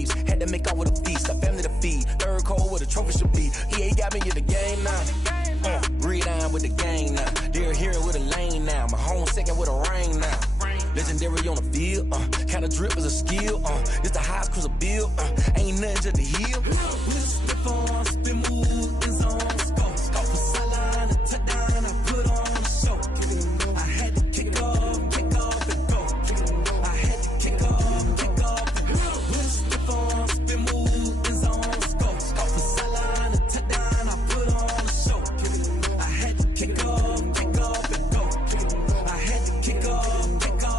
keeps. Had to make out with a feast, a family to feed. Third cold where the trophy should be. EA got me in the game now. Read on with the gang now. They're here with a lane now. My home second with a rain now. Legendary on the field. Kind of drip is a skill. It's the highest cruiser bill. Ain't nothing just to heal. Slip on, spin move, in zone, scope. Scope for sideline, a touchdown. I put on the show. I had to kick off and go. I had to kick off and go. Slip on, spin move, in zone, scope. Scope for sideline, a touchdown. I put on the show. I had to kick off and go. I had to kick off and go.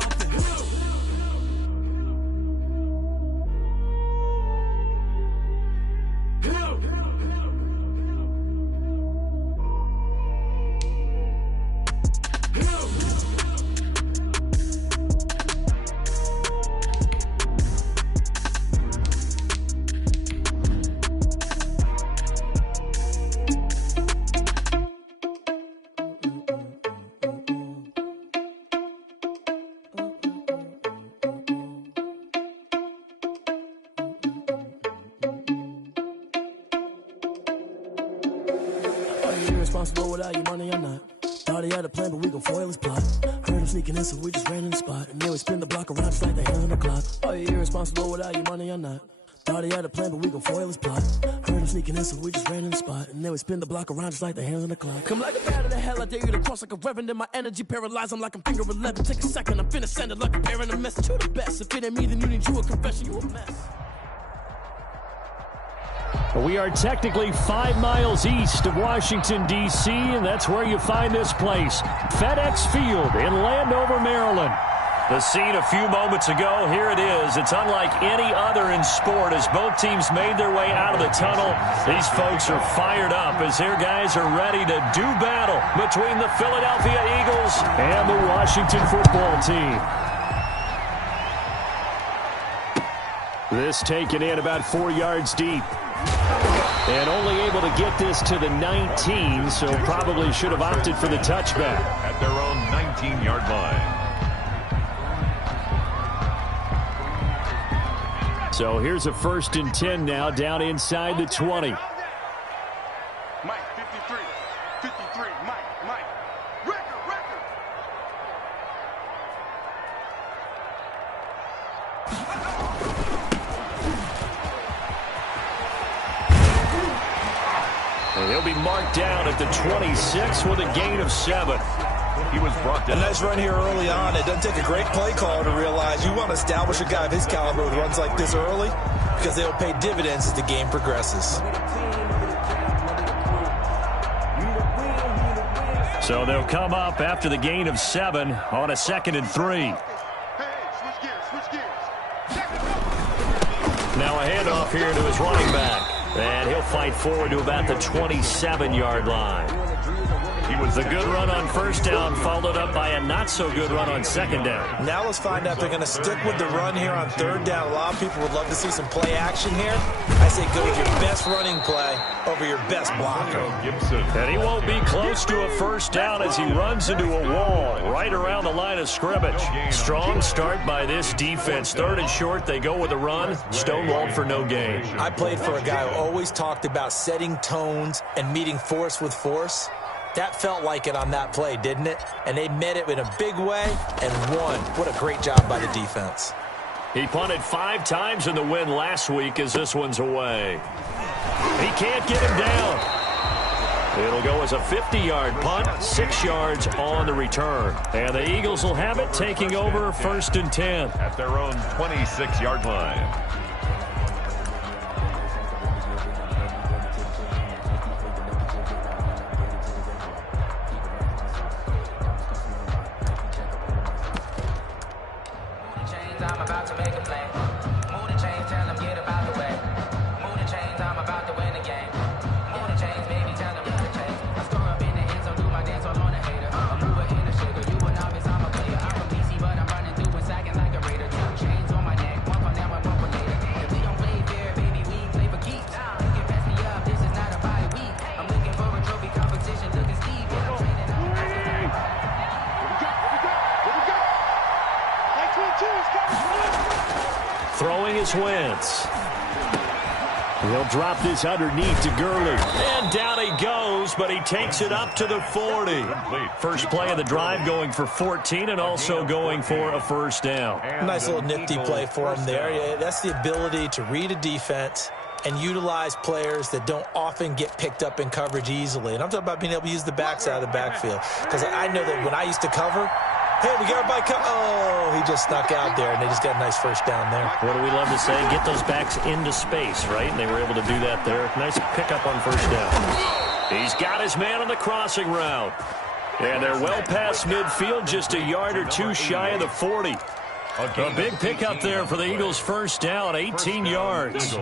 Irresponsible without your money or not. Thought he had a plan, but we gon' foil his plot. Heard him sneaking in, so we just ran in the spot. And then we spin the block around just like the hand on the clock. Are you irresponsible without your money or not? Thought he had a plan, but we gon' foil his plot. Heard him sneaking in, so we just ran in the spot. And then we spin the block around just like the hands on the clock. Come like a bat of the hell, I dare you to cross like a reverend. And my energy paralyzed, I'm like I'm finger 11. Take a second, I'm finna send it like a bear in a message. You the best, if it ain't me, then you need you a confession. You a mess. We are technically 5 miles east of Washington, D.C., and that's where you find this place, FedEx Field in Landover, Maryland. The scene a few moments ago, here it is. It's unlike any other in sport as both teams made their way out of the tunnel. These folks are fired up as their guys are ready to do battle between the Philadelphia Eagles and the Washington football team. This taken in about 4 yards deep. And only able to get this to the 19, so probably should have opted for the touchback. At their own 19-yard line. So here's a 1st and 10 now, down inside the 20. Mike, 53, Mike, record. And he'll be marked down at the 26 with a gain of 7. He was brought down. A nice run here early on. It doesn't take a great play caller to realize you want to establish a guy of his caliber with runs like this early because they'll pay dividends as the game progresses. So they'll come up after the gain of 7 on a 2nd and 3. Hey, switch gears. Now a handoff here to his running back. And he'll fight forward to about the 27-yard line. He was a good run on 1st down, followed up by a not-so-good run on 2nd down. Now let's find out if they're going to stick with the run here on 3rd down. A lot of people would love to see some play action here. I say go with your best running play over your best blocker. And he won't be close to a 1st down as he runs into a wall right around the line of scrimmage. Strong start by this defense. 3rd and short, they go with a run. Stonewalled for no gain. I played for a guy who always talked about setting tones and meeting force with force. That felt like it on that play, didn't it? And they met it in a big way and won. What a great job by the defense. He punted 5 times in the win last week as this one's away. He can't get him down. It'll go as a 50-yard punt, 6 yards on the return. And the Eagles will have it taking over 1st and 10. At their own 26-yard line. I'm about to make a play. Move the chains, tell them get about the way. Move the chains, I'm about to win the game. Move the chains, baby, tell them move the chains. I score up in the end zone, do my dance all on a hater. A mover in a shaker, you a novice, I'm a player. I'm a PC, but I'm running through and sagging like a raider. 2 chains on my neck, 1 for now and 1 for later. If we don't play fair, baby, we play for keeps. You can pass me up, this is not a bye week. I'm looking for a trophy competition, looking steep. Yeah, I'm training out. Here we go. 19-2 is coming. Throwing his Wentz. He'll drop this underneath to Gurley. And down he goes, but he takes it up to the 40. First play of the drive going for 14 and also going for a first down. Nice little nifty play for him there. Yeah, that's the ability to read a defense and utilize players that don't often get picked up in coverage easily. And I'm talking about being able to use the backside of the backfield. Because I know that when I used to cover, hey, we got everybody come. Oh, he just snuck out there, and they just got a nice first down there. What do we love to say? Get those backs into space, right? And they were able to do that there. Nice pickup on first down. He's got his man on the crossing route. And they're well past midfield, just a yard or two shy of the 40. A big pickup there for the Eagles' first down, 18 yards.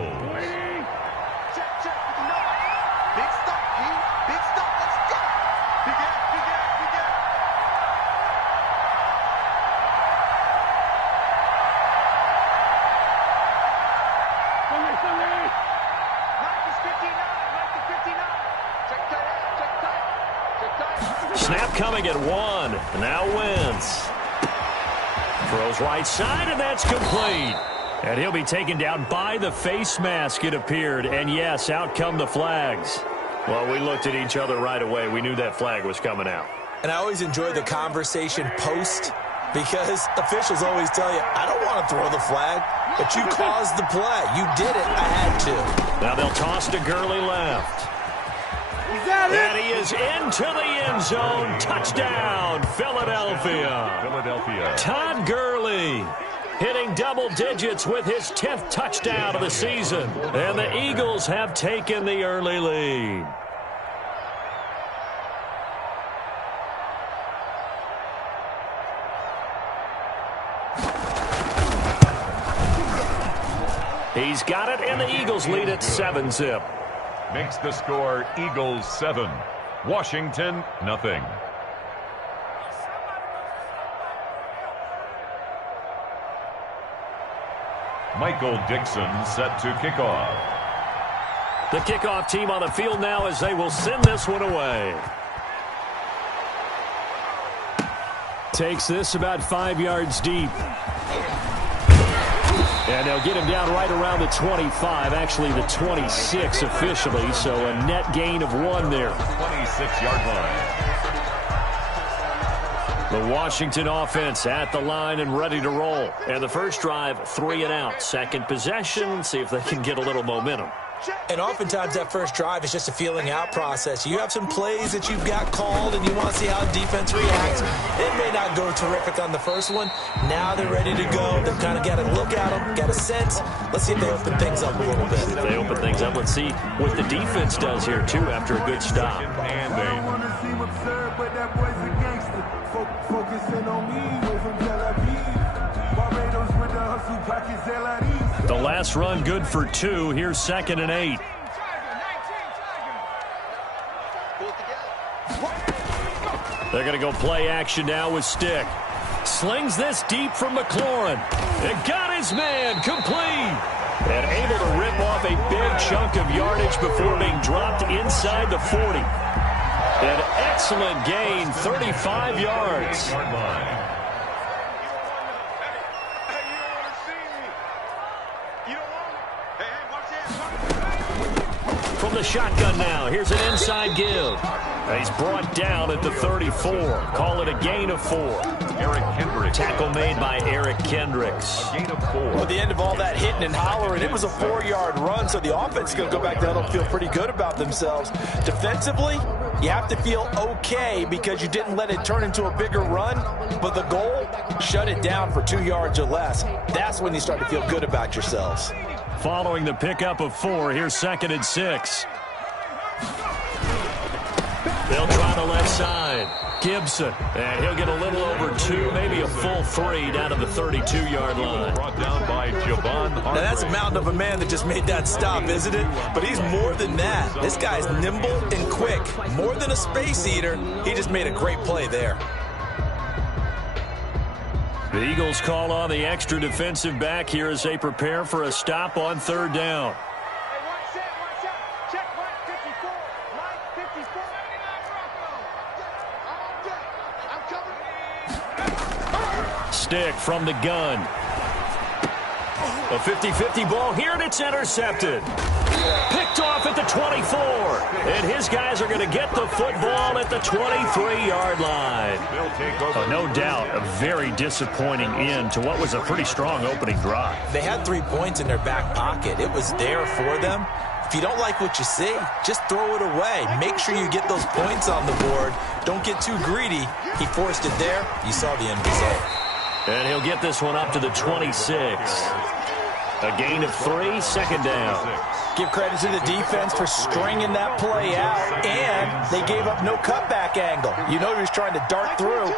Snap coming at 1. Now Wentz. Throws right side, and that's complete. And he'll be taken down by the face mask, it appeared. And yes, out come the flags. Well, we looked at each other right away. We knew that flag was coming out. And I always enjoy the conversation post because officials always tell you, I don't want to throw the flag, but you caused the play. You did it. I had to. Now they'll toss to Gurley left. And he is into the end zone. Touchdown, Philadelphia. Todd Gurley hitting double digits with his 10th touchdown of the season. And the Eagles have taken the early lead. He's got it, and the Eagles lead at 7-zip. Makes the score Eagles 7, Washington nothing. Michael Dixon set to kick off. The kickoff team on the field now as they will send this one away. Takes this about 5 yards deep. And they'll get him down right around the 25, actually the 26 officially, so a net gain of 1 there. 26-yard line. The Washington offense at the line and ready to roll. And the first drive, 3 and out. Second possession, see if they can get a little momentum. And oftentimes that first drive is just a feeling out process. You have some plays that you've got called and you want to see how defense reacts. It may not go terrific on the first one. Now they're ready to go. They've kind of got to look at them, got a sense. Let's see if they open things up a little bit. If they open things up, let's see what the defense does here, too, after a good stop. And the last run good for 2. Here's 2nd and 8. They're going to go play action now with Stick. Slings this deep from McLaurin. It got his man complete. And able to rip off a big chunk of yardage before being dropped inside the 40. An excellent gain, 35 yards. From the shotgun now, here's an inside give. He's brought down at the 34. Call it a gain of 4. Eric Kendricks. Tackle made by Eric Kendricks. A gain of 4. Well, at the end of all that hitting and hollering, it was a 4-yard run, so the offense is going to go back there and feel pretty good about themselves. Defensively, you have to feel okay because you didn't let it turn into a bigger run, but the goal, shut it down for 2 yards or less. That's when you start to feel good about yourselves. Following the pickup of 4, here's 2nd and 6. They'll try the left side. Gibson, and he'll get a little over 2, maybe a full 3 down to the 32-yard line. Brought down by Javon Hargrave. Now that's a mountain of a man that just made that stop, isn't it? But he's more than that. This guy's nimble and quick. More than a space eater, he just made a great play there. The Eagles call on the extra defensive back here as they prepare for a stop on 3rd down. Stick from the gun. A 50-50 ball here, and it's intercepted. Picked off at the 24. And his guys are going to get the football at the 23-yard line. No doubt, a very disappointing end to what was a pretty strong opening drive. They had 3 points in their back pocket. It was there for them. If you don't like what you see, just throw it away. Make sure you get those points on the board. Don't get too greedy. He forced it there. You saw the end result. And he'll get this one up to the 26. A gain of 3, second down. Give credit to the defense for stringing that play out, and they gave up no cutback angle. You know he was trying to dart through.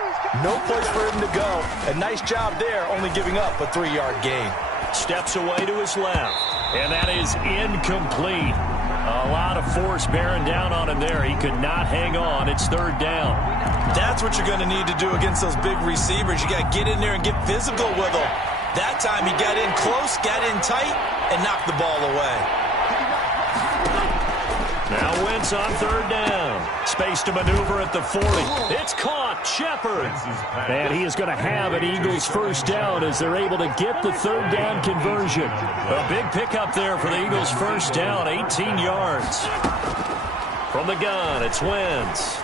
No place for him to go. A nice job there, only giving up a 3-yard gain. Steps away to his left, and that is incomplete. A lot of force bearing down on him there. He could not hang on. It's third down. That's what you're going to need to do against those big receivers. You got to get in there and get physical with them. That time he got in close, got in tight, and knocked the ball away. Now Wentz on third down. Space to maneuver at the 40. It's caught. Shepard. And he is going to have an Eagles first down as they're able to get the third down conversion. A big pickup there for the Eagles first down, 18 yards. From the gun, it's Wentz.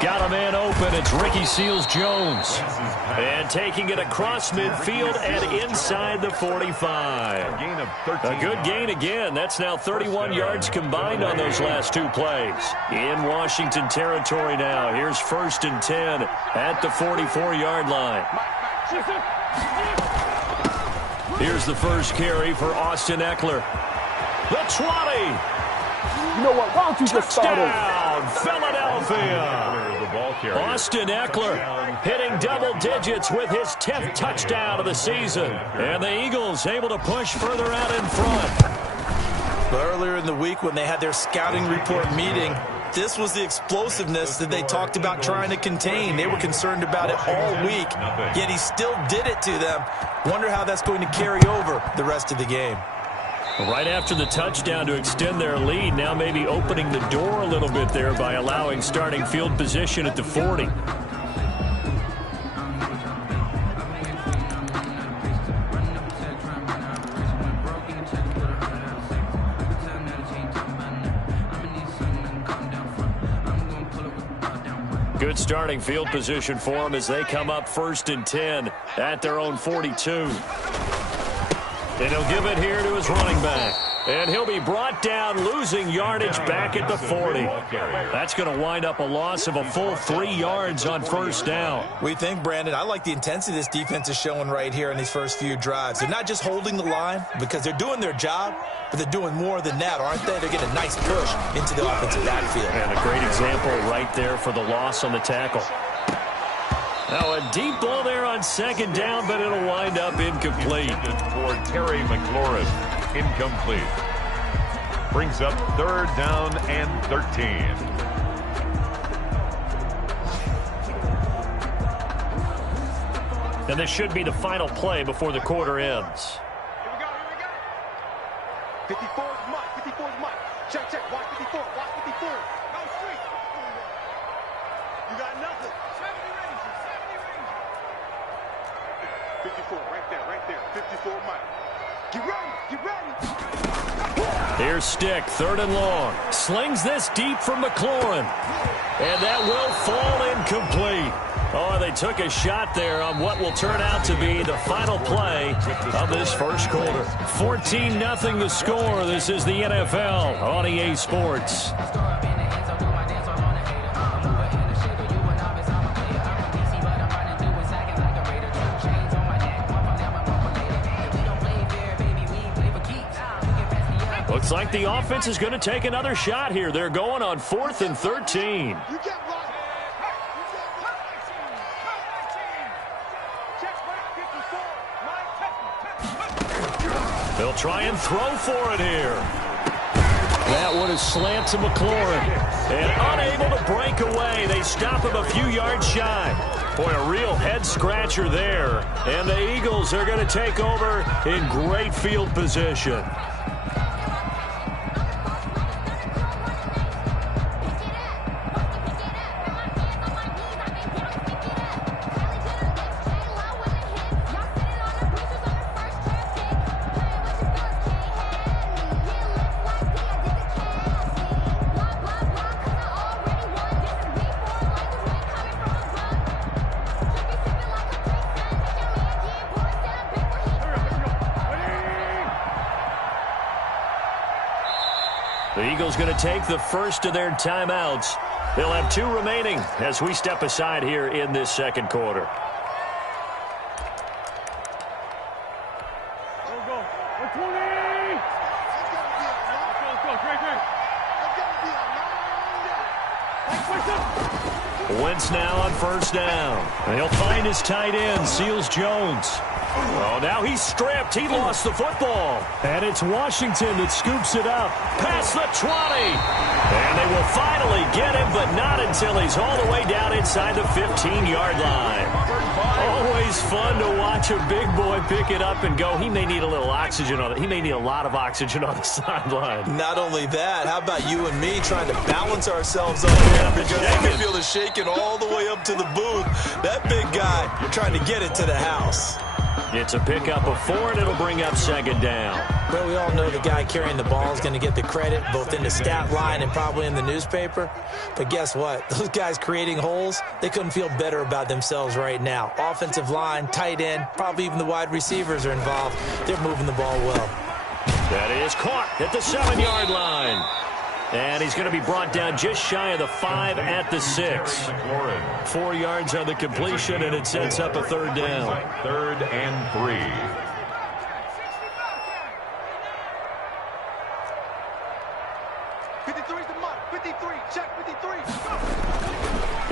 Got a man open. It's Ricky Seals-Jones. And taking it across midfield and inside the 45. A good gain again. That's now 31 yards combined on those last 2 plays. In Washington territory now. Here's 1st and 10 at the 44-yard line. Here's the first carry for Austin Eckler. The 20. You know what? Why don't you just start over? Touchdown, Philadelphia. Austin Eckler hitting double digits with his 10th touchdown of the season. And the Eagles able to push further out in front. Earlier in the week when they had their scouting report meeting, this was the explosiveness that they talked about trying to contain. They were concerned about it all week, yet he still did it to them. Wonder how that's going to carry over the rest of the game. Right after the touchdown to extend their lead, now maybe opening the door a little bit there by allowing starting field position at the 40. Good starting field position for them as they come up 1st and 10 at their own 42. And he'll give it here to his running back. And he'll be brought down, losing yardage back at the 40. That's going to wind up a loss of a full 3 yards on first down. We think, Brandon, I like the intensity this defense is showing right here in these first few drives. They're not just holding the line because they're doing their job, but they're doing more than that, aren't they? They're getting a nice push into the offensive backfield. And a great example right there for the loss on the tackle. Now a deep ball there on second down, but it'll wind up incomplete. For Terry McLaurin, incomplete. Brings up 3rd down and 13. And this should be the final play before the quarter ends. Here we go, here we go. 54 is Mike, 54 is Mike. Check, check, watch 54, watch 54. No street. You got nothing. 54, right there, 54, Mike. Get ready, get ready. Here's Stick, 3rd and long. Slings this deep from McLaurin. And that will fall incomplete. Oh, they took a shot there on what will turn out to be the final play of this first quarter. 14-0 the score. This is the NFL on EA Sports. Looks like the offense is going to take another shot here. They're going on 4th and 13. They'll try and throw for it here. That one is slant to McLaurin. And unable to break away. They stop him a few yards shy. Boy, a real head-scratcher there. And the Eagles are going to take over in great field position. The Eagles going to take the first of their timeouts. They'll have 2 remaining as we step aside here in this second quarter. Wentz now on first down. And he'll find his tight end, Seals-Jones. Oh, now he's stripped. He lost the football. And it's Washington that scoops it up. Past the 20. And they will finally get him, but not until he's all the way down inside the 15-yard line. Always fun to watch a big boy pick it up and go. He may need a little oxygen on it. He may need a lot of oxygen on the sideline. Not only that, how about you and me trying to balance ourselves over here because I can feel the shaking all the way up to the booth. That big guy, you're trying to get it to the house. It's a pickup of 4, and it'll bring up second down. Well, we all know the guy carrying the ball is going to get the credit, both in the stat line and probably in the newspaper. But guess what? Those guys creating holes, they couldn't feel better about themselves right now. Offensive line, tight end, probably even the wide receivers are involved. They're moving the ball well. That is caught at the 7-yard line. And he's going to be brought down just shy of the 5 at the 6. 4 yards on the completion, and it sets up a third down. 3rd and 3.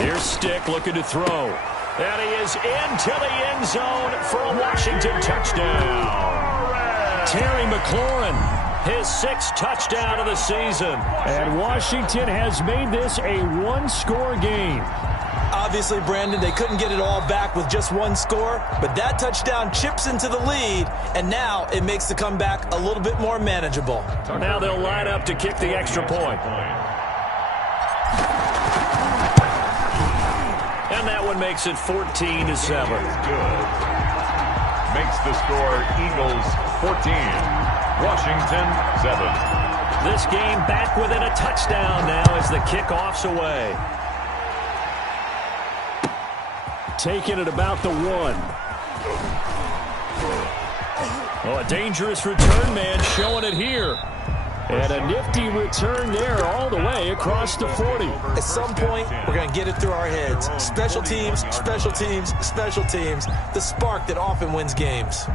Here's Stick looking to throw. And he is into the end zone for a Washington touchdown. Terry McLaurin. His 6th touchdown of the season. And Washington has made this a 1-score game. Obviously, Brandon, they couldn't get it all back with just 1 score, but that touchdown chips into the lead, and now it makes the comeback a little bit more manageable. Now they'll line up to kick the extra point. And that one makes it 14-7. Good. Makes the score Eagles 14. Washington 7. This game back within a touchdown now as the kickoff's away. Taking it about the 1. Oh, a dangerous return man showing it here. And a nifty return there all the way across the 40. At some point, we're going to get it through our heads. Special teams, special teams, special teams. The spark that often wins games.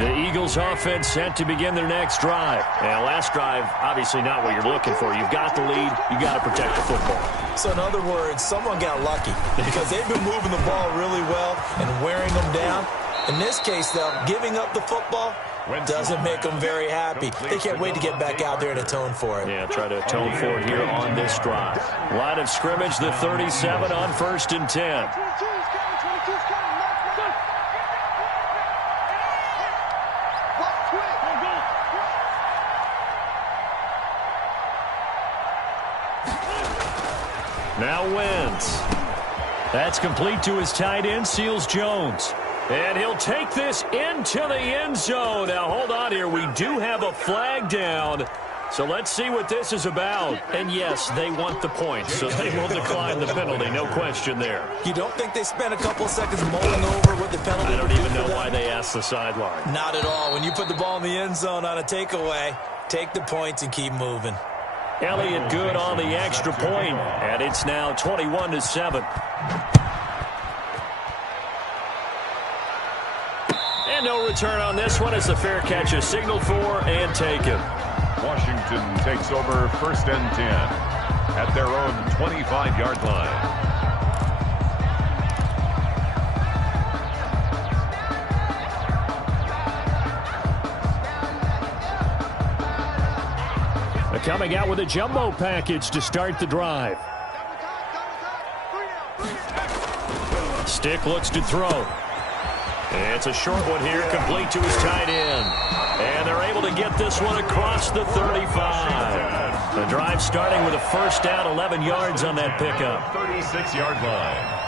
The Eagles offense set to begin their next drive. And last drive, obviously not what you're looking for. You've got the lead. You've got to protect the football. So in other words, someone got lucky because they've been moving the ball really well and wearing them down. In this case, though, giving up the football doesn't make them very happy. They can't wait to get back out there and atone for it. Yeah, try to atone for it here on this drive. Line of scrimmage, the 37 on 1st and 10. Now Wentz. That's complete to his tight end, Seals-Jones. And he'll take this into the end zone. Now, hold on here. We do have a flag down. So let's see what this is about. And, yes, they want the points, so they will decline the penalty. No question there. You don't think they spent a couple of seconds mulling over what the penalty I don't even know why they asked the sideline. Not at all. When you put the ball in the end zone on a takeaway, take the points and keep moving. Elliott good on the extra point, and it's now 21-7. And no return on this one as the fair catch is signaled for and taken. Washington takes over 1st and 10 at their own 25-yard line. Coming out with a jumbo package to start the drive. Stick looks to throw. It's a short one here, complete to his tight end. And they're able to get this one across the 35. The drive starting with a first down, 11 yards on that pickup. 36-yard line.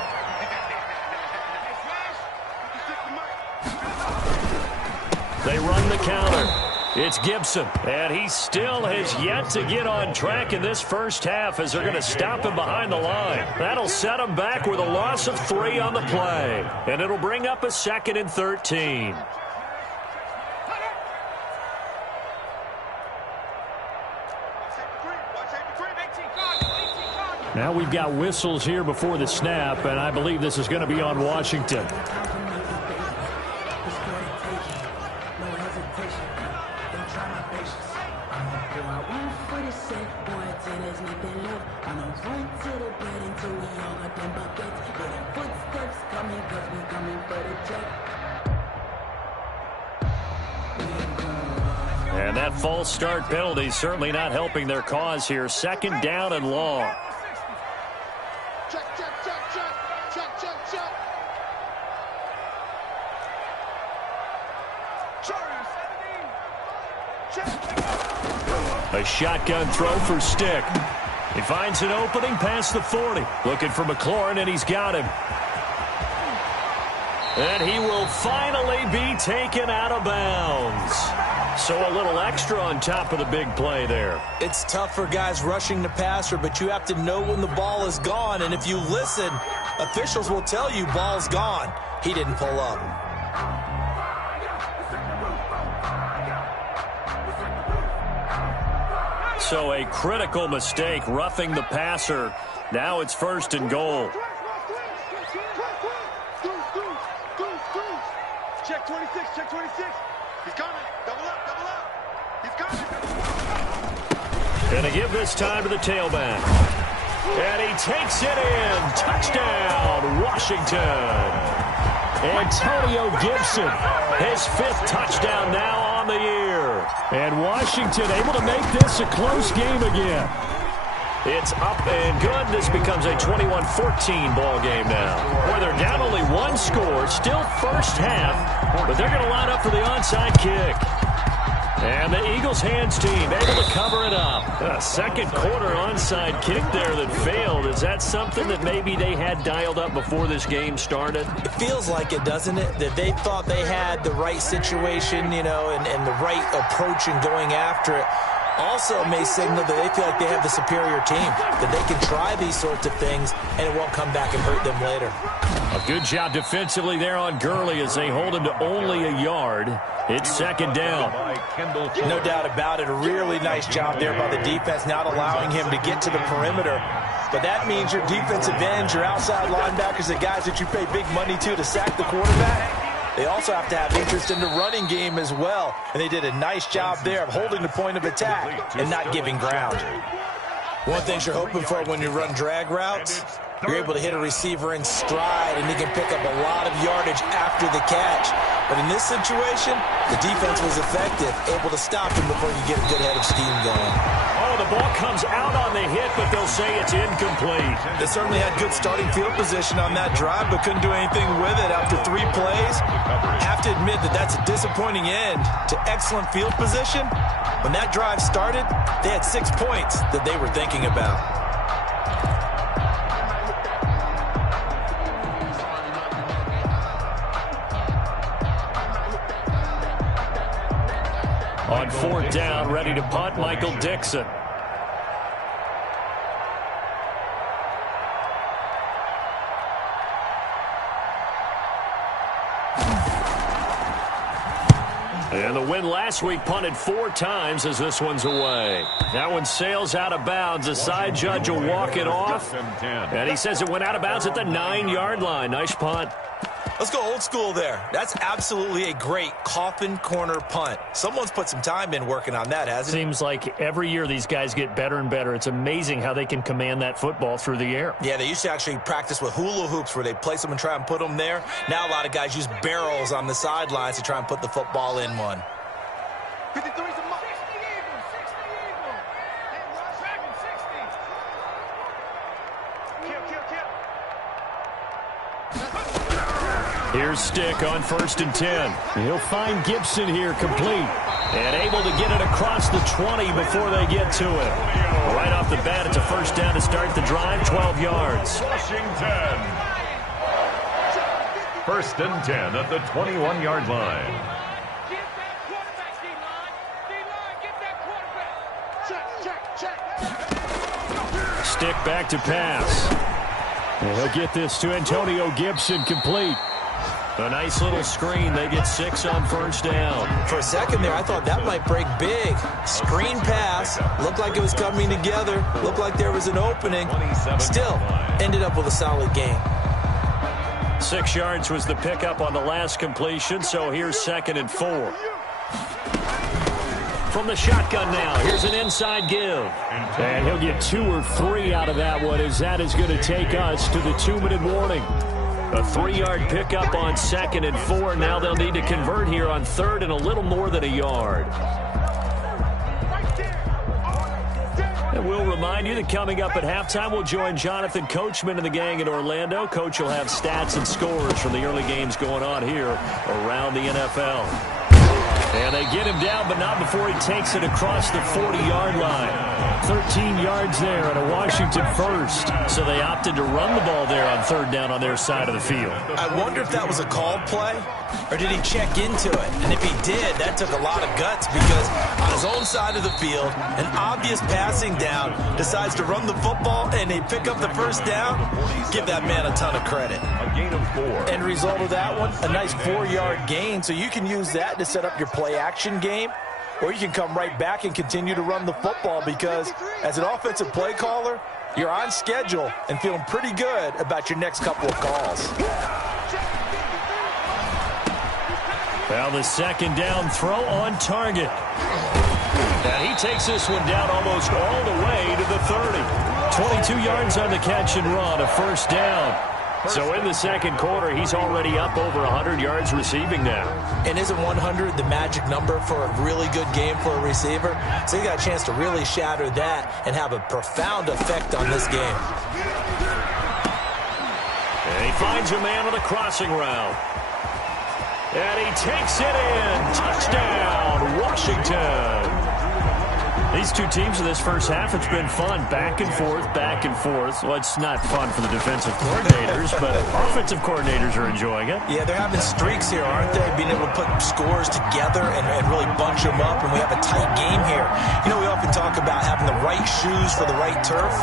They run the counter. It's Gibson, and he still has yet to get on track in this first half as they're going to stop him behind the line. That'll set him back with a loss of 3 on the play, and it'll bring up a 2nd and 13. Now we've got whistles here before the snap, and I believe this is going to be on Washington. And that false start penalty certainly not helping their cause here. 2nd down and long. A shotgun throw for Stick. He finds an opening past the 40. Looking for McLaurin, and he's got him. And he will finally be taken out of bounds. So a little extra on top of the big play there. It's tough for guys rushing the passer, but you have to know when the ball is gone. And if you listen, officials will tell you ball's gone. He didn't pull up. So a critical mistake, roughing the passer. Now it's 1st and goal. Check 26, check 26. He's coming. Double up, double up. He's coming. Gonna give this time to the tailback. And he takes it in. Touchdown, Washington. Antonio Gibson, his 5th touchdown now on the year. And Washington able to make this a close game again. It's up and good. This becomes a 21-14 ball game now. Boy, they're down only 1 score, still first half, but they're going to line up for the onside kick. And the Eagles hands team able to cover it up. A 2nd quarter onside kick there that failed. Is that something that maybe they had dialed up before this game started? It feels like it, doesn't it? That they thought they had the right situation, you know, and the right approach in going after it. Also may signal that they feel like they have the superior team, that they can try these sorts of things, and it won't come back and hurt them later. A good job defensively there on Gurley as they hold him to only a yard. It's 2nd down. No doubt about it. A really nice job there by the defense, not allowing him to get to the perimeter. But that means your defensive ends, your outside linebackers, the guys that you pay big money to sack the quarterback, they also have to have interest in the running game as well. And they did a nice job there of holding the point of attack and not giving ground. One thing you're hoping for when you run drag routes, you're able to hit a receiver in stride, and he can pick up a lot of yardage after the catch. But in this situation, the defense was effective, able to stop him before you get a good head of steam going. Oh, the ball comes out on the hit, but they'll say it's incomplete. They certainly had good starting field position on that drive, but couldn't do anything with it after 3 plays. Have to admit that that's a disappointing end to excellent field position. When that drive started, they had 6 points that they were thinking about. On 4th down, ready to punt, Michael Dixon. And the win last week punted 4 times as this one's away. That one sails out of bounds. The side judge will walk it off. And he says it went out of bounds at the 9-yard line. Nice punt. Let's go old school there. That's absolutely a great coffin corner punt. Someone's put some time in working on that, hasn't it? Seems like every year these guys get better and better. It's amazing how they can command that football through the air. Yeah, they used to actually practice with hula hoops where they place them and try and put them there. Now a lot of guys use barrels on the sidelines to try and put the football in one. 53's a mark. 60 Here's Stick on 1st and 10. He'll find Gibson here complete. And able to get it across the 20 before they get to it. Right off the bat, it's a 1st down to start the drive, 12 yards. Washington. 1st and 10 at the 21-yard line. Stick back to pass. And he'll get this to Antonio Gibson complete. A nice little screen. They get 6 on first down. For a second there, I thought that might break big. Screen pass. Looked like it was coming together. Looked like there was an opening. Still, ended up with a solid gain. 6 yards was the pickup on the last completion, so here's 2nd and 4. From the shotgun now, here's an inside give. And he'll get 2 or 3 out of that one, as that is going to take us to the 2-minute warning. A 3-yard pickup on 2nd and 4. Now they'll need to convert here on 3rd and a little more than a yard. And we'll remind you that coming up at halftime, we'll join Jonathan Coachman and the gang in Orlando. Coach will have stats and scores from the early games going on here around the NFL. And they get him down, but not before he takes it across the 40-yard line. 13 yards there and a Washington first. So they opted to run the ball there on 3rd down on their side of the field. I wonder if that was a called play, or did he check into it? And if he did, that took a lot of guts, because on his own side of the field, an obvious passing down, decides to run the football, and they pick up the first down. Give that man a ton of credit. A gain of 4. End result of that one, a nice 4-yard gain. So you can use that to set up your play-action game, or you can come right back and continue to run the football, because as an offensive play caller, you're on schedule and feeling pretty good about your next couple of calls. Well, the 2nd down throw on target. And he takes this one down almost all the way to the 30. 22 yards on the catch and run, a first down. So in the 2nd quarter, he's already up over 100 yards receiving now. And isn't 100 the magic number for a really good game for a receiver? So he got a chance to really shatter that and have a profound effect on this game. And he finds a man on the crossing route. And he takes it in. Touchdown, Washington. These two teams in this first half, it's been fun. Back and forth, back and forth. Well, it's not fun for the defensive coordinators, but offensive coordinators are enjoying it. Yeah, they're having streaks here, aren't they? Being able to put scores together and really bunch them up, and we have a tight game here. You know, we often talk about having the right shoes for the right turf.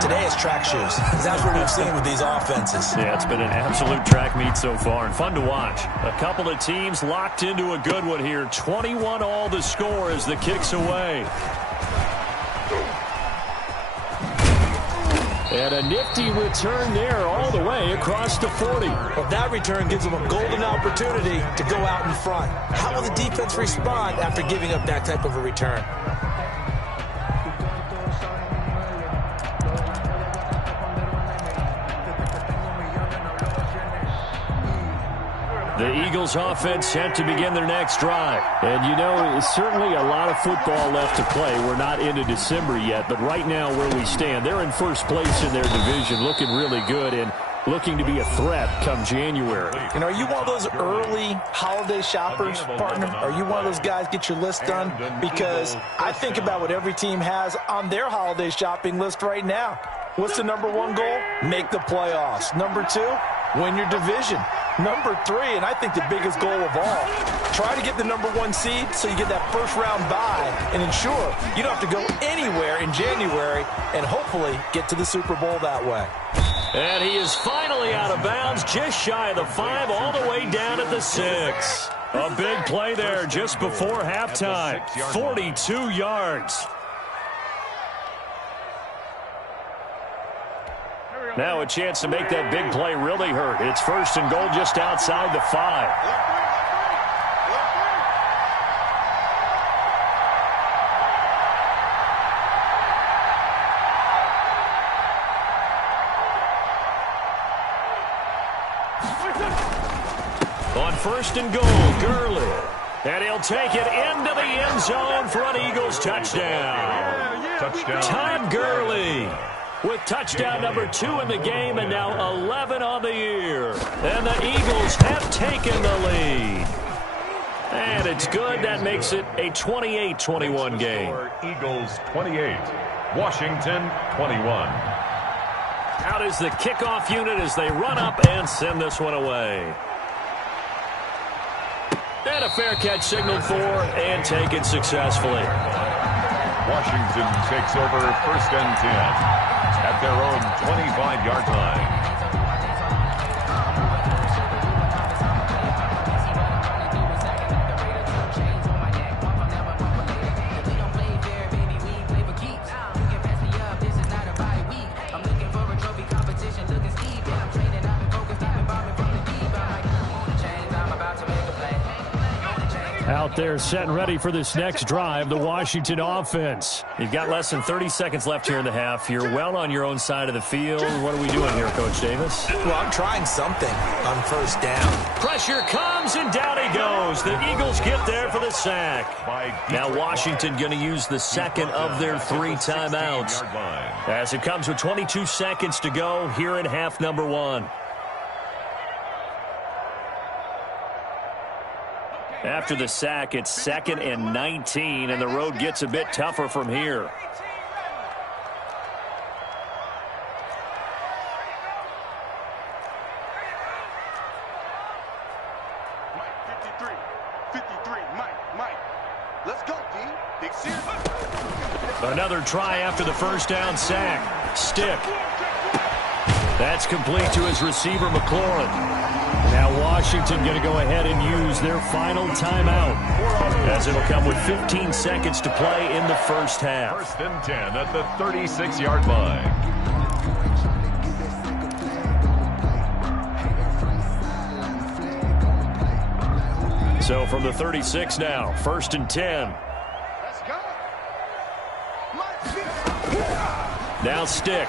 Today it's track shoes. That's what we've seen with these offenses. Yeah, it's been an absolute track meet so far, and fun to watch. A couple of teams locked into a good one here. 21-all the score as the kick's away. And a nifty return there all the way across the 40. Well, that return gives them a golden opportunity to go out in front. How will the defense respond after giving up that type of a return? The Eagles offense set to begin their next drive. And, you know, certainly a lot of football left to play. We're not into December yet, but right now where we stand, they're in first place in their division, looking really good and looking to be a threat come January. And are you one of those early holiday shoppers, partner? Are you one of those guys get your list done? Because I think about what every team has on their holiday shopping list right now. What's the number 1 goal? Make the playoffs. Number 2, win your division. Number 3, and I think the biggest goal of all, try to get the number 1 seed so you get that first-round bye and ensure you don't have to go anywhere in January and hopefully get to the Super Bowl that way. And he is finally out of bounds, just shy of the 5, all the way down at the 6. A big play there just before halftime. 42 yards. Now a chance to make that big play really hurt. It's 1st and goal just outside the 5. On 1st and goal, Gurley. And he'll take it into the end zone for an Eagles touchdown. Todd Gurley with touchdown number 2 in the game, and now 11 on the year. And the Eagles have taken the lead. And it's good. That makes it a 28-21 game. Eagles 28, Washington 21. Out is the kickoff unit as they run up and send this one away. And a fair catch signaled for and taken successfully. Washington takes over 1st and 10 at their own 25-yard line. start there, set and ready for this next drive, the Washington offense. You've got less than 30 seconds left here in the half. You're well on your own side of the field. What are we doing here, Coach Davis? Well, I'm trying something on first down. Pressure comes, and down he goes. The Eagles get there for the sack. Now Washington going to use the second of their 3 timeouts as it comes with 22 seconds to go here in half number 1. After the sack, it's 2nd and 19, and the road gets a bit tougher from here. Mike, 53, Mike. Let's go, D. Big series. Another try after the first down sack. Stick. That's complete to his receiver, McLaurin. Now Washington going to go ahead and use their final timeout, as it'll come with 15 seconds to play in the first half. 1st and 10 at the 36-yard line. So from the 36 now, 1st and 10. Let's go. Now Stick.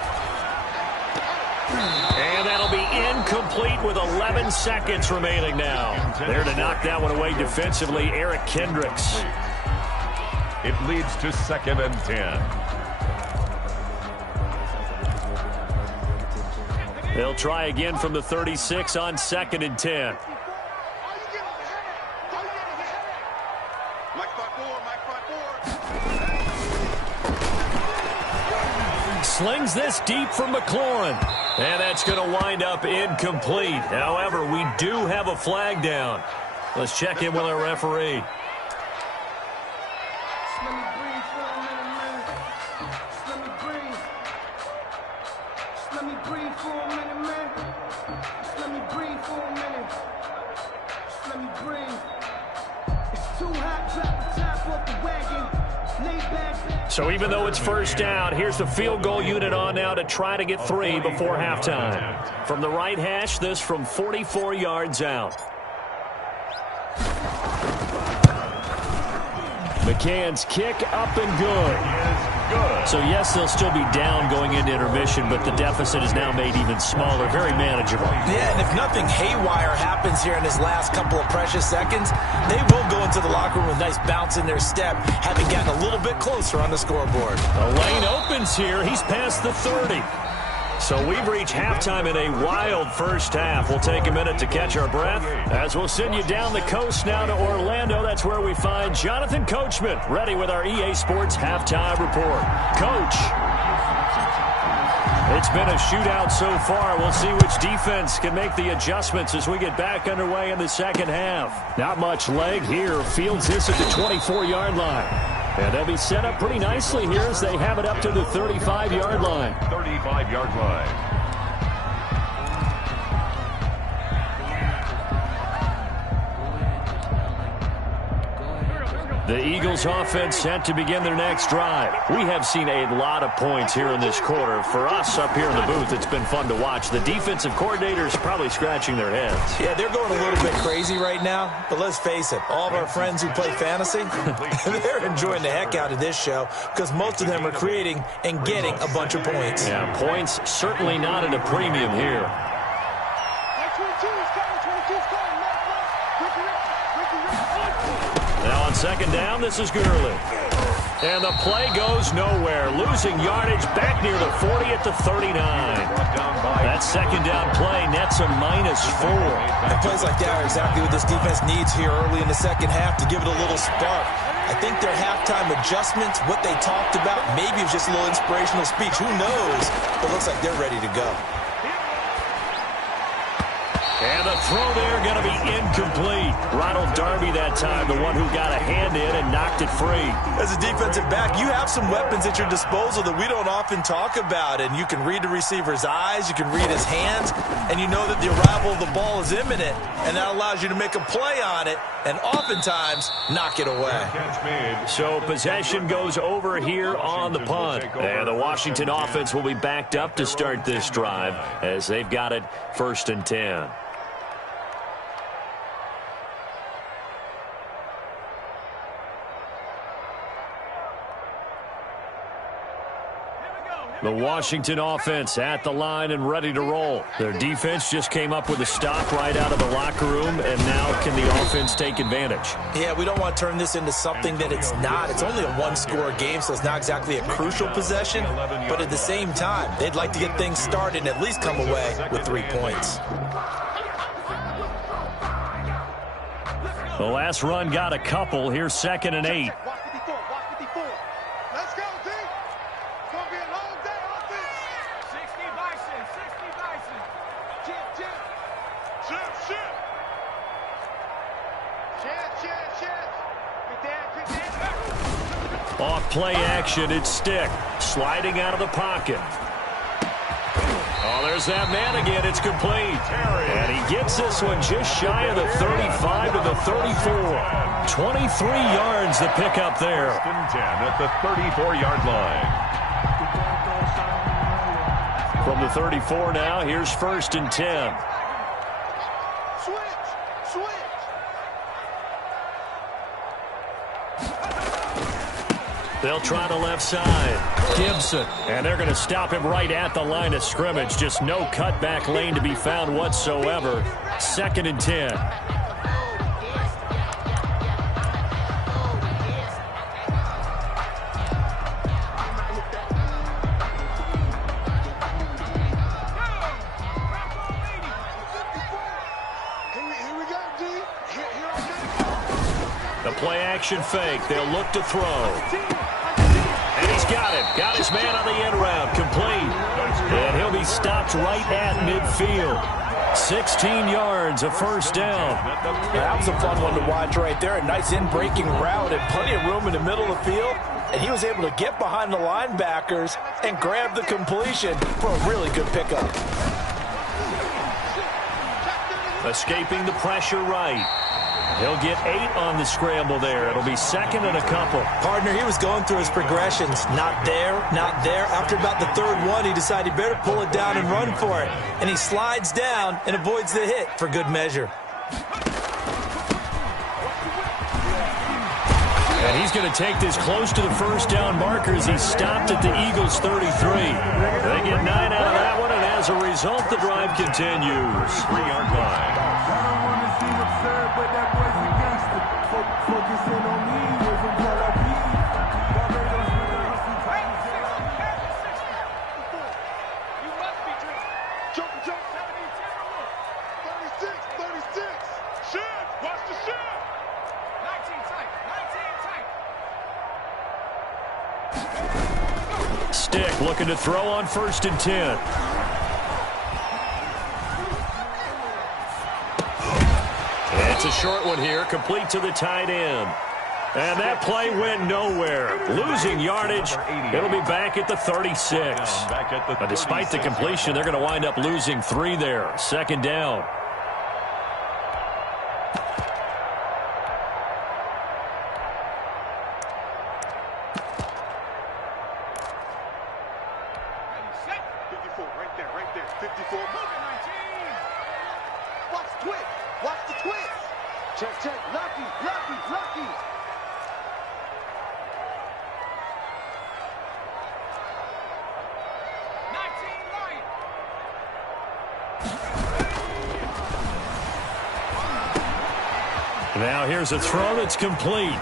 And that'll be incomplete with 11 seconds remaining now. There to knock that one away defensively, Eric Kendricks. It leads to 2nd and 10. They'll try again from the 36 on 2nd and 10. Slings this deep for McLaurin. And that's going to wind up incomplete. However, we do have a flag down. Let's check in with our referee. So even though it's first down, here's the field goal unit on now to try to get 3 before halftime. From the right hash, this from 44 yards out. McCann's kick up and good. So yes, they'll still be down going into intermission, but the deficit is now made even smaller, very manageable. Yeah, and if nothing haywire happens here in his last couple of precious seconds, they will go into the locker room with a nice bounce in their step, having gotten a little bit closer on the scoreboard. The lane opens here. He's past the 30. So we've reached halftime in a wild first half. We'll take a minute to catch our breath as we'll send you down the coast now to Orlando. That's where we find Jonathan Coachman, ready with our EA Sports halftime report. Coach, it's been a shootout so far. We'll see which defense can make the adjustments as we get back underway in the second half. Not much leg here. Fields this at the 24-yard line. And they'll be set up pretty nicely here as they have it up to the 35-yard line. 35-yard line. The Eagles offense set to begin their next drive. We have seen a lot of points here in this quarter. For us up here in the booth, it's been fun to watch. The defensive coordinators probably scratching their heads. Yeah, they're going a little bit crazy right now, but let's face it, all of our friends who play fantasy, they're enjoying the heck out of this show because most of them are creating and getting a bunch of points. Yeah, points certainly not at a premium here. Now on second down, this is Gurley. And the play goes nowhere. Losing yardage back near the 40 at the 39. That second down play nets a -4. And plays like that are exactly what this defense needs here early in the second half to give it a little spark. I think their halftime adjustments, what they talked about, maybe it was just a little inspirational speech. Who knows? But it looks like they're ready to go. And the throw there going to be incomplete. Ronald Darby that time, the one who got a hand in and knocked it free. As a defensive back, you have some weapons at your disposal that we don't often talk about. And you can read the receiver's eyes, you can read his hands, and you know that the arrival of the ball is imminent. And that allows you to make a play on it and oftentimes knock it away. So possession goes over here on the punt. And the Washington offense will be backed up to start this drive as they've got it 1st and 10. The Washington offense at the line and ready to roll. Their defense just came up with a stop right out of the locker room, and now can the offense take advantage? Yeah, we don't want to turn this into something that it's not. It's only a one-score game, so it's not exactly a crucial possession. But at the same time, they'd like to get things started and at least come away with 3 points. The last run got a couple. Here's 2nd and 8. Watch 54, watch 54. Let's go, D. It's going to be a long day on this. 60 Bison, 60 Bison. Chip. Get that. Off play action, it's Stick. Sliding out of the pocket. Oh, there's that man again. It's complete. And he gets this one just shy of the 35 to the 34. 23 yards to pick up there. 10 at the 34-yard line. From the 34 now, here's 1st and 10. Switch. They'll try the left side. Gibson. And they're going to stop him right at the line of scrimmage. Just no cutback lane to be found whatsoever. 2nd and 10. Here we go, D. Here I The play action fake. They'll look to throw. And he's got it. Got his man on the end route. Complete. And he'll be stopped right at midfield. 16 yards, a 1st down. That was a fun one to watch right there. A nice in-breaking route and plenty of room in the middle of the field. And he was able to get behind the linebackers and grab the completion for a really good pickup. Escaping the pressure right. He'll get 8 on the scramble there. It'll be 2nd and a couple. Partner, he was going through his progressions. Not there, not there. After about the 3rd one, he decided he better pull it down and run for it. And he slides down and avoids the hit for good measure. And he's going to take this close to the 1st down marker as he stopped at the Eagles' 33. They get 9 out of that one, and as a result, the drive continues. 3-yard line. But that boy's a gangster. Focusing on me, from Tel Aviv. You must be dreaming. Jump. 36. Shift. Watch the shift. 19 tight. Stick looking to throw on 1st and 10. It's a short one here, complete to the tight end. And that play went nowhere. Losing yardage, it'll be back at the 36. But despite the completion, they're going to wind up losing 3 there. 2nd down. Right there. 54. Watch the twist. Watch the twist. Check. Lucky. 19 right. Now here's a throw that's complete.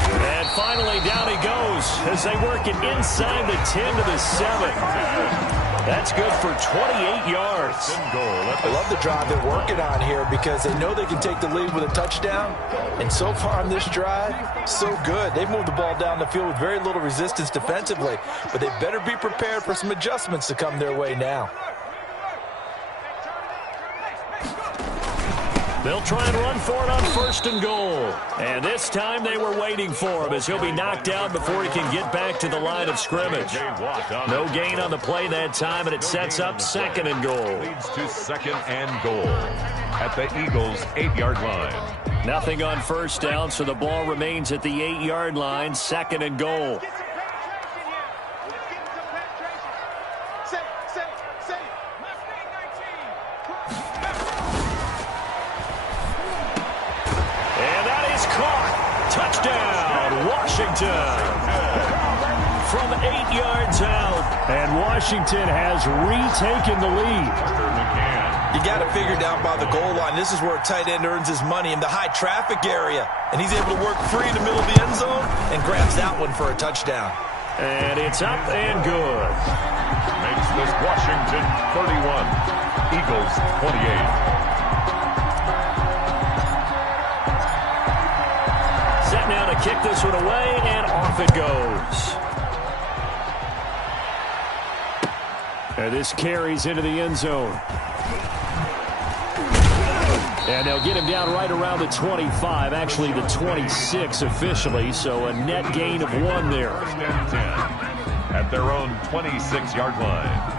And finally down he goes as they work it inside the 10 to the 7. That's good for 28 yards. I love the drive they're working on here because they know they can take the lead with a touchdown. And so far on this drive, so good. They've moved the ball down the field with very little resistance defensively. But they better be prepared for some adjustments to come their way now. They'll try and run for it on 1st and goal. And this time they were waiting for him as he'll be knocked down before he can get back to the line of scrimmage. No gain on the play that time, and it sets up 2nd and goal. Leads to 2nd and goal at the Eagles' 8-yard line. Nothing on 1st down, so the ball remains at the 8-yard line, 2nd and goal. Touchdown, Washington. From 8 yards out. And Washington has retaken the lead. You got to figure down by the goal line. This is where a tight end earns his money, in the high traffic area. And he's able to work free in the middle of the end zone and grabs that one for a touchdown. And it's up and good. Makes this Washington 31, Eagles 28. Set now to kick this one away, and off it goes. And this carries into the end zone. And they'll get him down right around the 25, actually the 26 officially, so a net gain of 1 there. First and 10 at their own 26-yard line.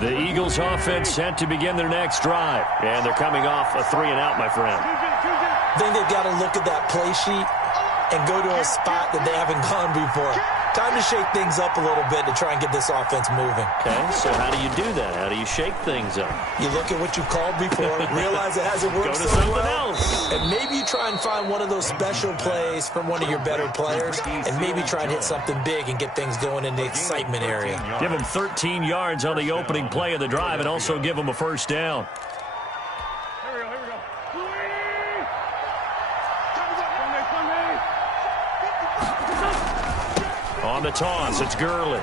The Eagles offense set to begin their next drive. And they're coming off a 3-and-out, my friend. I think they've got to look at that play sheet and go to a spot that they haven't gone before. Time to shake things up a little bit to try and get this offense moving. Okay, so how do you do that? How do you shake things up? You look at what you called before, realize it hasn't worked Go to so something well, else. and maybe you try and find one of those special plays from one of your better players, and maybe try and hit something big and get things going in the excitement area. Give them 13 yards on the opening play of the drive and also give them a first down. On the toss, it's Gurley.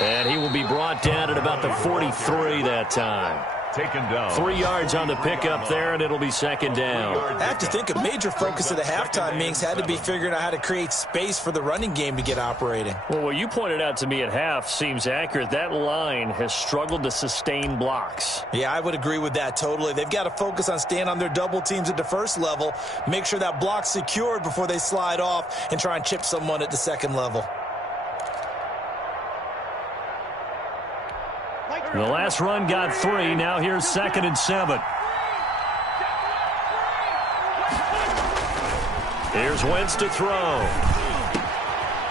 And he will be brought down at about the 43 that time. Taken down. 3 yards on the pickup there, and it'll be second down. I have to think a major focus of the halftime meetings had to be figuring out how to create space for the running game to get operating. Well, what you pointed out to me at half seems accurate. That line has struggled to sustain blocks. Yeah, I would agree with that totally. They've got to focus on staying on their double teams at the first level, make sure that block's secured before they slide off and try and chip someone at the second level. The last run got 3. Now here's 2nd and 7. Here's Wentz to throw.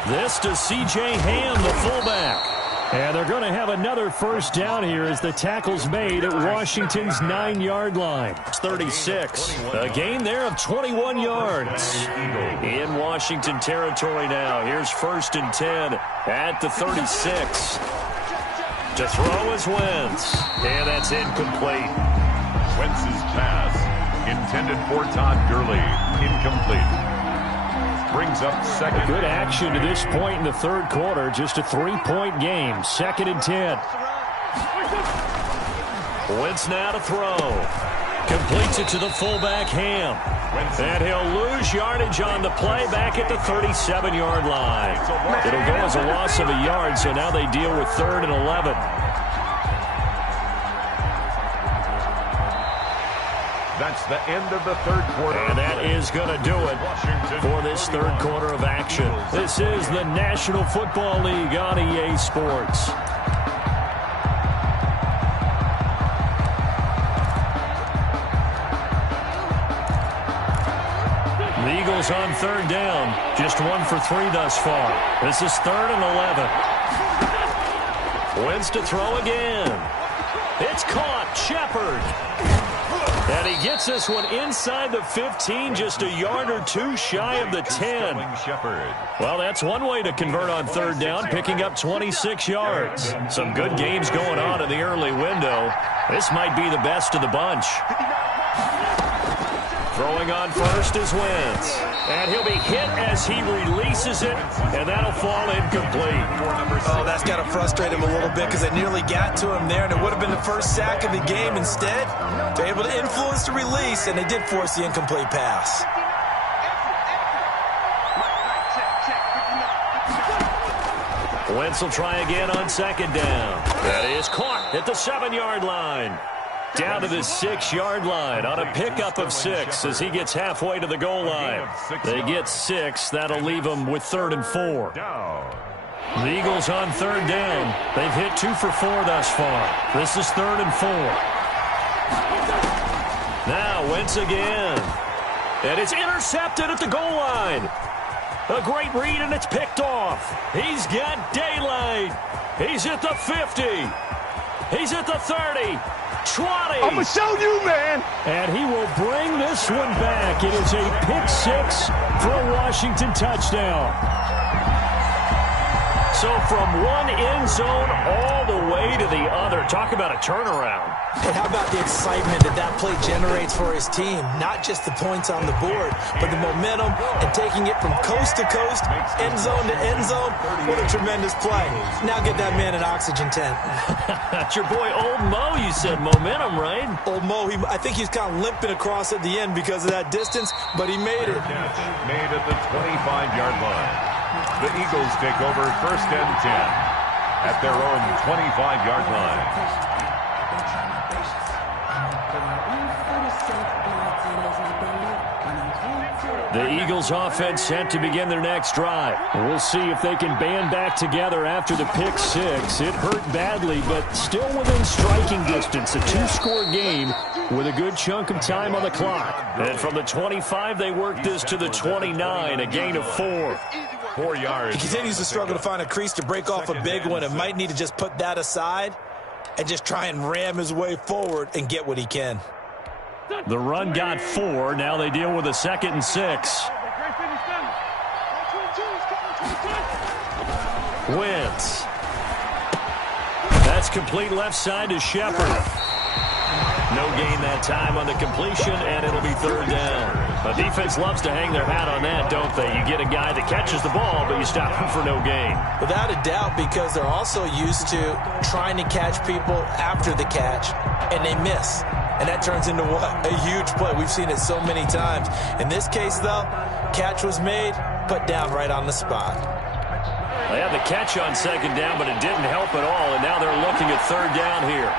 This to C.J. Ham, the fullback. And they're going to have another first down here as the tackle's made at Washington's 9-yard line. It's 36. A gain there of 21 yards. In Washington territory now. Here's 1st and 10 at the 36. To throw is Wentz. And that's incomplete. Wentz's pass intended for Todd Gurley. Incomplete. Brings up second. Good action to this point in the third quarter. Just a 3-point game. 2nd and 10. Wentz now to throw. Completes it to the fullback Ham. And he'll lose yardage on the play back at the 37-yard line. It'll go as a loss of a yard, so now they deal with 3rd and 11. That's the end of the third quarter. And that is going to do it for this third quarter of action. This is the National Football League on EA Sports. The Eagles on 3rd down. Just 1 for 3 thus far. This is 3rd and 11. Wentz to throw again. It's caught. Shepard. And he gets this one inside the 15, just a yard or 2 shy of the 10. Well, that's one way to convert on 3rd down, picking up 26 yards. Some good games going on in the early window. This might be the best of the bunch. Throwing on first is Wentz. And he'll be hit as he releases it, and that'll fall incomplete. Oh, that's got to frustrate him a little bit because they nearly got to him there, and it would have been the first sack of the game. Instead, they're able to influence the release, and they did force the incomplete pass. Wentz will try again on 2nd down. That is caught at the 7-yard line. Down to the 6-yard line on a pickup of 6 as he gets halfway to the goal line. They get 6. That'll leave them with 3rd and 4. The Eagles on 3rd down. They've hit 2 for 4 thus far. This is 3rd and 4. Now Wentz again. And it's intercepted at the goal line. A great read, and it's picked off. He's got daylight. He's at the 50. He's at the 30. 20. I'm going to show you, man. And he will bring this one back. It is a pick six for a Washington touchdown. So from one end zone all the way to the other. Talk about a turnaround. Hey, how about the excitement that play generates for his team? Not just the points on the board, but the momentum and taking it from coast to coast, end zone to end zone. What a tremendous play. Now get that man an oxygen tent. That's your boy Old Mo, you said. Momentum, right? Old Mo, I think he's kind of limping across at the end because of that distance, but he made it. Made at the 25-yard line. The Eagles take over 1st and 10 at their own 25-yard line. The Eagles offense set to begin their next drive. We'll see if they can band back together after the pick six. It hurt badly, but still within striking distance. A two-score game with a good chunk of time on the clock. And from the 25, they work this to the 29, a gain of 4. 4 yards. He continues to struggle to find a crease to break off a big one and might need to just put that aside and just try and ram his way forward and get what he can. The run got 4. Now they deal with a 2nd and 6. Wentz. That's complete left side to Shepard. No gain that time on the completion, and it'll be 3rd down. The defense loves to hang their hat on that, don't they? You get a guy that catches the ball, but you stop him for no gain. Without a doubt, because they're also used to trying to catch people after the catch, and they miss. And that turns into what? A huge play. We've seen it so many times. In this case, though, catch was made, put down right on the spot. They had the catch on 2nd down, but it didn't help at all, and now they're looking at 3rd down here.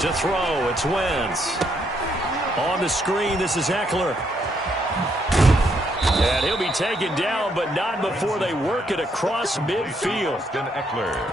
To throw, it's Wentz. On the screen, this is Eckler. And he'll be taken down, but not before they work it across midfield.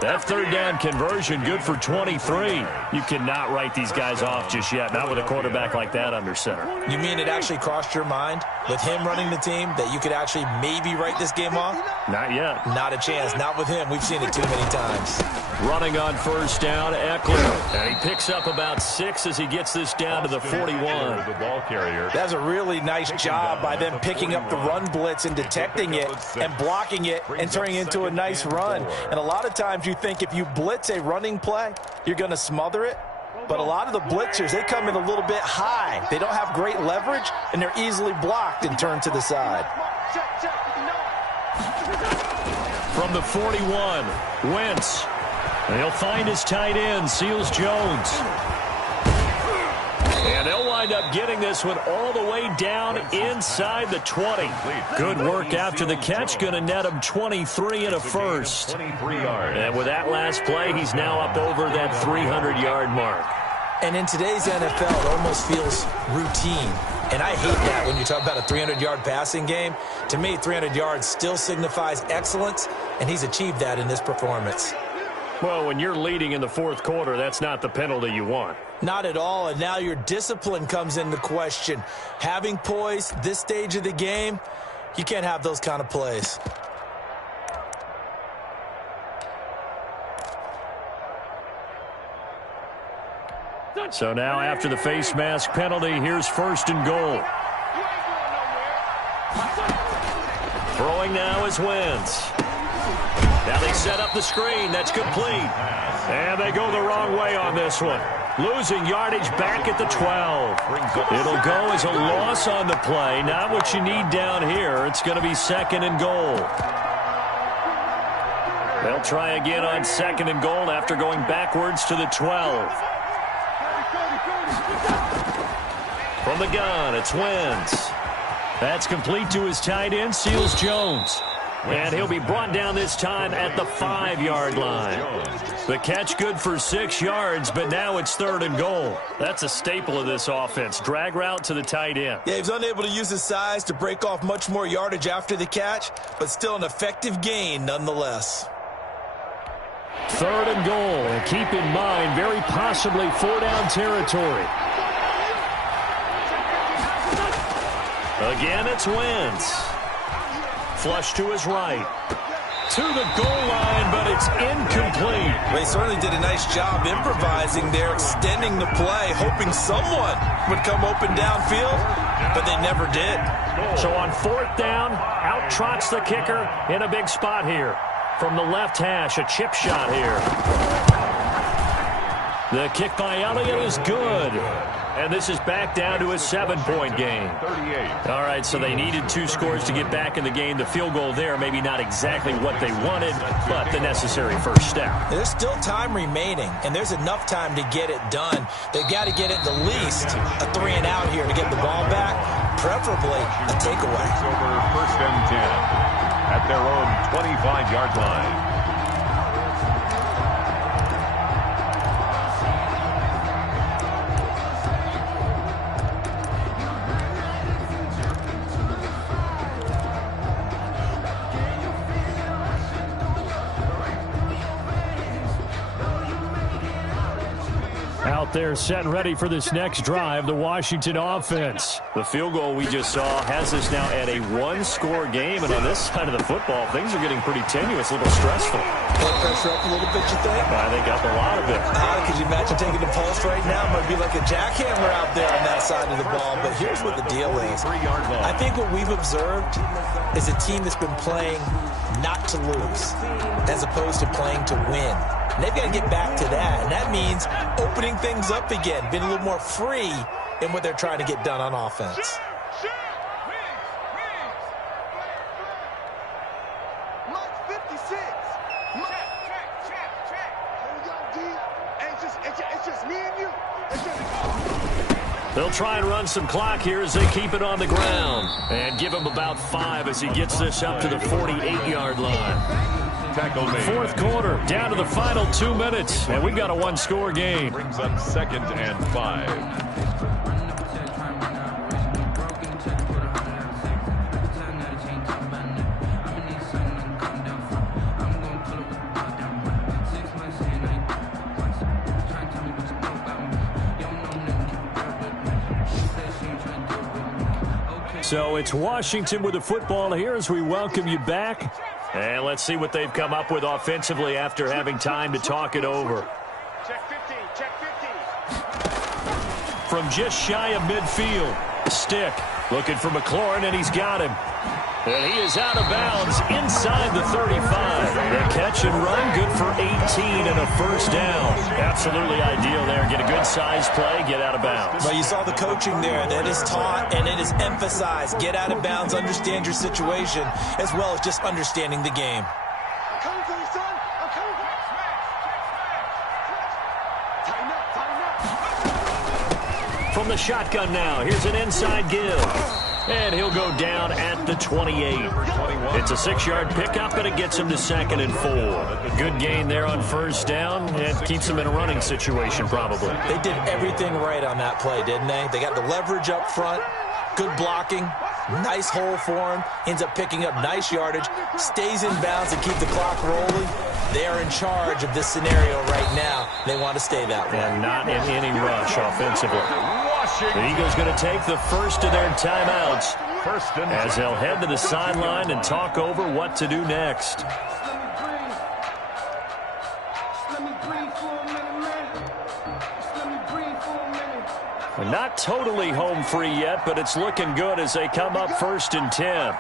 That 3rd down conversion, good for 23. You cannot write these guys off just yet, not with a quarterback like that under center. You mean it actually crossed your mind with him running the team that you could actually maybe write this game off? Not yet. Not a chance. Not with him. We've seen it too many times. Running on 1st down, Eckler. And he picks up about 6 as he gets this down to the 41. The ball carrier. That's a really nice job by them picking up the run blitz and detecting it and blocking it and turning it into a nice run. And a lot of times you think if you blitz a running play, you're going to smother it. But a lot of the blitzers, they come in a little bit high. They don't have great leverage, and they're easily blocked and turned to the side. From the 41, Wentz. And he'll find his tight end, Seals Jones. And they'll wind up getting this one all the way down inside the 20. Good work after the catch. Going to net him 23 and a first. 23 yards. And with that last play, he's now up over that 300-yard mark. And in today's NFL, it almost feels routine. And I hate that when you talk about a 300-yard passing game. To me, 300 yards still signifies excellence, and he's achieved that in this performance. Well, when you're leading in the 4th quarter, that's not the penalty you want. Not at all, and now your discipline comes into question. Having poise this stage of the game, you can't have those kind of plays. So now after the face mask penalty, here's 1st and goal. Throwing now is Wentz. Now they set up the screen. That's complete. And they go the wrong way on this one. Losing yardage back at the 12. It'll go as a loss on the play. Not what you need down here. It's going to be 2nd and goal. They'll try again on 2nd and goal after going backwards to the 12. From the gun, it's Wentz. That's complete to his tight end, Seals Jones. And he'll be brought down this time at the 5-yard line. The catch good for 6 yards, but now it's 3rd and goal. That's a staple of this offense. Drag route to the tight end. Yeah, he's unable to use his size to break off much more yardage after the catch, but still an effective gain nonetheless. 3rd and goal. And keep in mind, very possibly 4-down territory. Again, it's Wentz. Flush to his right. to the goal line, but it's incomplete. They certainly did a nice job improvising there, extending the play, hoping someone would come open downfield, but they never did. So on 4th down, out trots the kicker in a big spot here. From the left hash, a chip shot here. The kick by Elliott is good. And this is back down to a 7-point game. 38. All right, so they needed 2 scores to get back in the game. The field goal there, maybe not exactly what they wanted, but the necessary first step. There's still time remaining, and there's enough time to get it done. They've got to get it at least a 3-and-out here to get the ball back, preferably a takeaway. It's over 1st and 10 at their own 25-yard line. Out there set and ready for this next drive, the Washington offense. The field goal we just saw has us now at a 1-score game, and on this side of the football, things are getting pretty tenuous, a little stressful. Blood pressure up a little bit, you think? I think up a lot of it. Could you imagine taking the pulse right now? It might be like a jackhammer out there on that side of the ball, but here's what the deal is. I think what we've observed is a team that's been playing not to lose as opposed to playing to win. And they've got to get back to that, and that means opening things up again, being a little more free in what they're trying to get done on offense. They'll try and run some clock here as they keep it on the ground. And give him about 5 as he gets this up to the 48-yard line. 4th quarter, down to the final 2 minutes, and we've got a 1-score game. Brings up 2nd and 5. So it's Washington with the football here as we welcome you back. And let's see what they've come up with offensively after having time to talk it over. Check 15, check 15. From just shy of midfield, Stick looking for McLaurin, and he's got him. And he is out of bounds inside the 35. The catch and run, good for 18 and a first down. Absolutely ideal there. Get a good size play, get out of bounds. Well, you saw the coaching there. That is taught and it is emphasized. Get out of bounds, understand your situation, as well as just understanding the game. I'm coming for you, son. I'm coming for you. Tighten up, tighten up. From the shotgun now, here's an inside give. And he'll go down at the 28. It's a 6-yard pickup, and it gets him to 2nd and 4. Good gain there on first down, and keeps him in a running situation probably. They did everything right on that play, didn't they? They got the leverage up front, good blocking, nice hole for him, ends up picking up nice yardage, stays in bounds and keep the clock rolling. They are in charge of this scenario right now. They want to stay that way. And not in any rush offensively. The Eagles going to take the first of their timeouts as they'll head to the sideline and talk over what to do next. We're not totally home free yet, but it's looking good as they come up 1st and 10.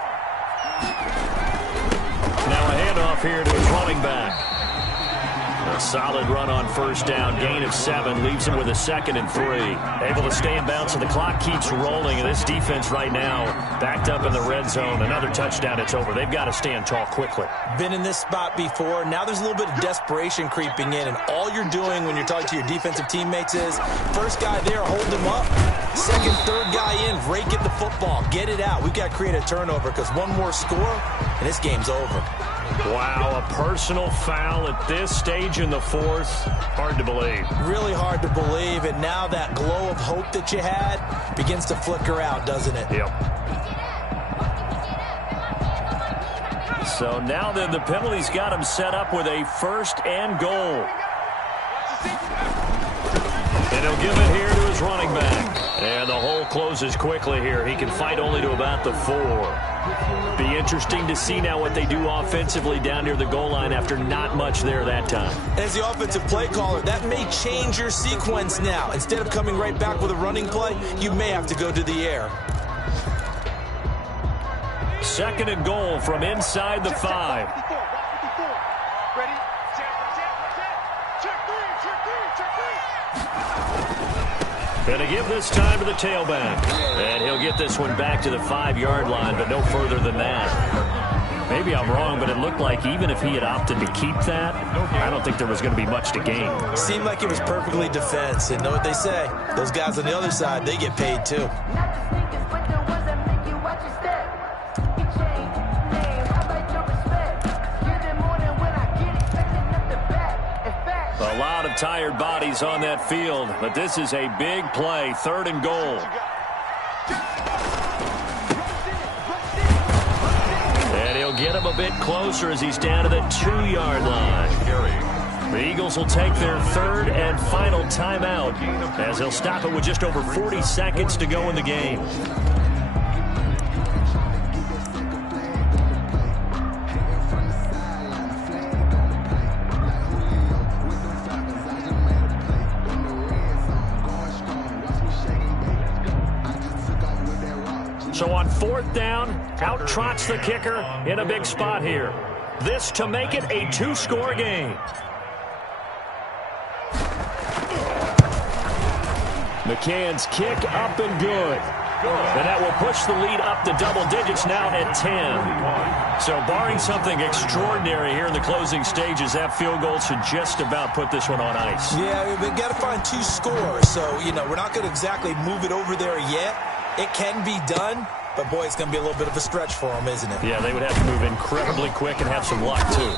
Now a handoff here to his running back. A solid run on first down, gain of 7, leaves him with a 2nd and 3. Able to stay in bounds, and the clock keeps rolling. And this defense right now backed up in the red zone. Another touchdown, it's over. They've got to stand tall quickly. Been in this spot before. Now there's a little bit of desperation creeping in, and all you're doing when you're talking to your defensive teammates is first guy there, hold him up. Second, third guy in, rake at the football. Get it out. We've got to create a turnover because one more score, and this game's over. Wow, a personal foul at this stage in the 4th. Hard to believe. Really hard to believe, and now that glow of hope that you had begins to flicker out, doesn't it? Yep. So now then the penalty's got him set up with a 1st and goal. And he'll give it here to his running back. And the hole closes quickly here. He can fight only to about the 4. Be interesting to see now what they do offensively down near the goal line after not much there that time. As the offensive play caller, that may change your sequence now. Instead of coming right back with a running play, you may have to go to the air. 2nd and goal from inside the 5. Ready? Check 3. Going to give this time to the tailback. And he'll get this one back to the 5-yard line, but no further than that. Maybe I'm wrong, but it looked like even if he had opted to keep that, I don't think there was going to be much to gain. Seemed like it was perfectly defense. And know what they say? Those guys on the other side, they get paid too. A lot of tired bodies on that field, but this is a big play, 3rd and goal. And he'll get him a bit closer as he's down to the 2-yard line. The Eagles will take their 3rd and final timeout as they'll stop it with just over 40 seconds to go in the game. So on 4th down, out trots the kicker in a big spot here. This to make it a 2-score game. McCann's kick up and good. And that will push the lead up to double digits now at 10. So barring something extraordinary here in the closing stages, that field goal should just about put this one on ice. Yeah, we've got to find 2 scores. So, we're not going to exactly move it over there yet. It can be done, but, boy, it's going to be a little bit of a stretch for them, isn't it? Yeah, they would have to move incredibly quick and have some luck, too.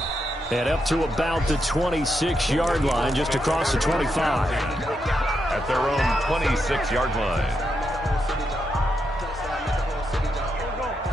And up to about the 26-yard line, just across the 25. At their own 26-yard line.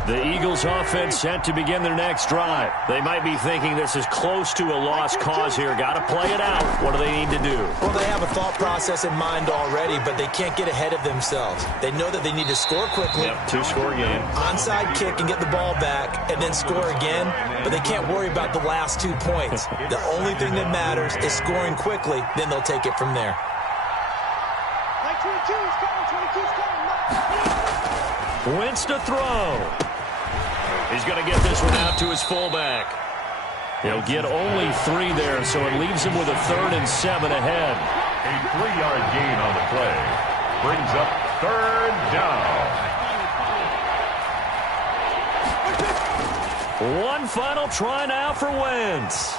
The Eagles offense set to begin their next drive. They might be thinking this is close to a lost cause here. Got to play it out. What do they need to do? Well, they have a thought process in mind already, but they can't get ahead of themselves. They know that they need to score quickly. Yep, 2-score game. Onside kick and get the ball back and then score again, but they can't worry about the last 2 points. The only thing that matters is scoring quickly, then they'll take it from there. 22's coming. Wentz to throw. He's going to get this one out to his fullback. He'll get only 3 there, so it leaves him with a 3rd and 7 ahead. A 3-yard gain on the play brings up 3rd down. One final try now for Wentz.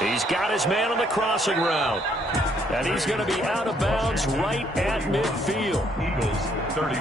He's got his man on the crossing route. And he's going to be out of bounds right at midfield. Eagles 30.